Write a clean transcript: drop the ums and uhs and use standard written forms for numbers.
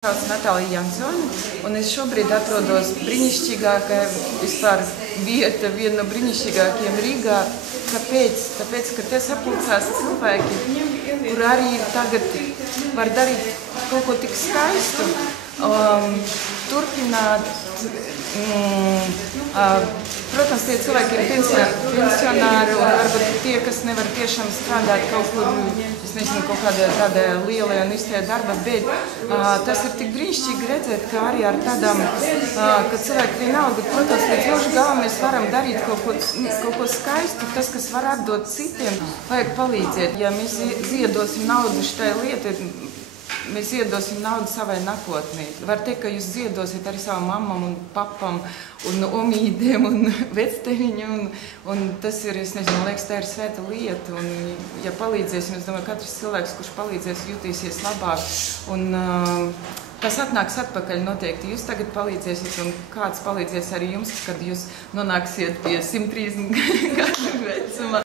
Sauc Natālija Jansone, un es šobrīd atrodos brīnišķīgākajā vispār vieta, viena no brīnišķīgākajiem Rīgā. Kāpēc? Tāpēc, ka te sapulcās cilvēki, kur arī tagad var darīt kaut ko tik skaistu, turpināt. Protams, tie cilvēki ir pensionāri un varbūt tie, kas nevar tiešām strādāt kaut kur, es nezinu, kaut kādā tādā lielajā un iztajā darbā, bet tas ir tik brīnišķīgi redzēt, ka arī ar tādām, ka cilvēki vienalga, protams, līdz mūža galam mēs varam darīt kaut ko skaistu, tas, kas var atdot citiem, vajag palīdzēt. Ja mēs ziedosim naudu šitai lietai, mēs ziedosim naudu savai nākotnē. Var teikt, ka jūs ziedosiet arī savam mammam un papam un omīdiem un vecteviņu. Un tas ir, es nezinu, liekas, tā ir svēta lieta. Un, ja palīdzēsim, es domāju, katrs cilvēks, kurš palīdzēs, jutīsies labāk. Un tas atnāks atpakaļ noteikti. Jūs tagad palīdzēsiet un kāds palīdzēs arī jums, kad jūs nonāksiet pie 130 gadu vecuma.